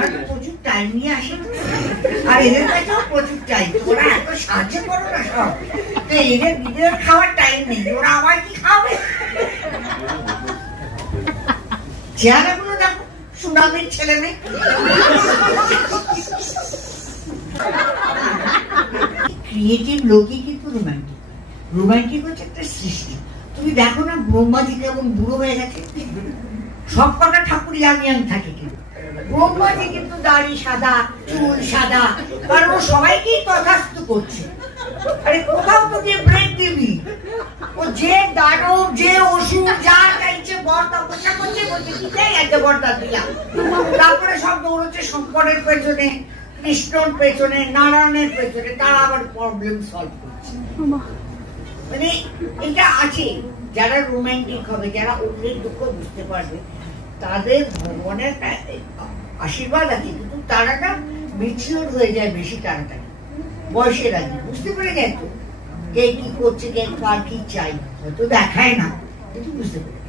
আমরা তো প্রচুর টাইম নিয়ে আসি, আর এদের কাছেও প্রচুর টাইম। তোরা এত সাহায্য করো না সব, তো এদের নিজেদের খাওয়ার টাইম নেই, ওরা আবার কি খাবে? চেহারাগুলো দেখো, সুনামের ছেলে মেয়ে। ক্রিয়েটিভ লোকই কিন্তু রোমান্টিক। রোমান্টিক হচ্ছে একটা সৃষ্টি। তুমি দেখো না ব্রহ্মাজি কেমন বুড়ো হয়ে গেছে, সব কটা ঠাকুরই আমি থাকি, কিন্তু ব্রহ্মাজি কিন্তু দাড়ি সাদা, চুল সাদা, কারণ ও সবাইকেই তথাস্তু করছে। আরে কোথাও তো গিয়ে ব্রেক দিবি, ও যে দানব, যে অসুর, যা চাইছে বর তপস্যা করছে, বলছে কি চাই একটা বরটা দিলাম। তারপরে সব দৌড়চ্ছে শঙ্করের পেছনে, কৃষ্ণর পেছনে, নারায়ণের পেছনে, তারা আবার প্রবলেম সলভ করছে। মানে এটা আছে, যারা রোমান্টিক হবে, যারা অন্যের দুঃখ বুঝতে পারবে, তাদের ভগবানের আশীর্বাদ আছে, কিন্তু তারা না ম্যাচিওর হয়ে যায় বেশি তাড়াতাড়ি, বয়সের আগে বুঝতে পেরে যায় তো কে কি করছে, কে কার কি চাই, হয়তো দেখায় না কিন্তু বুঝতে পারে।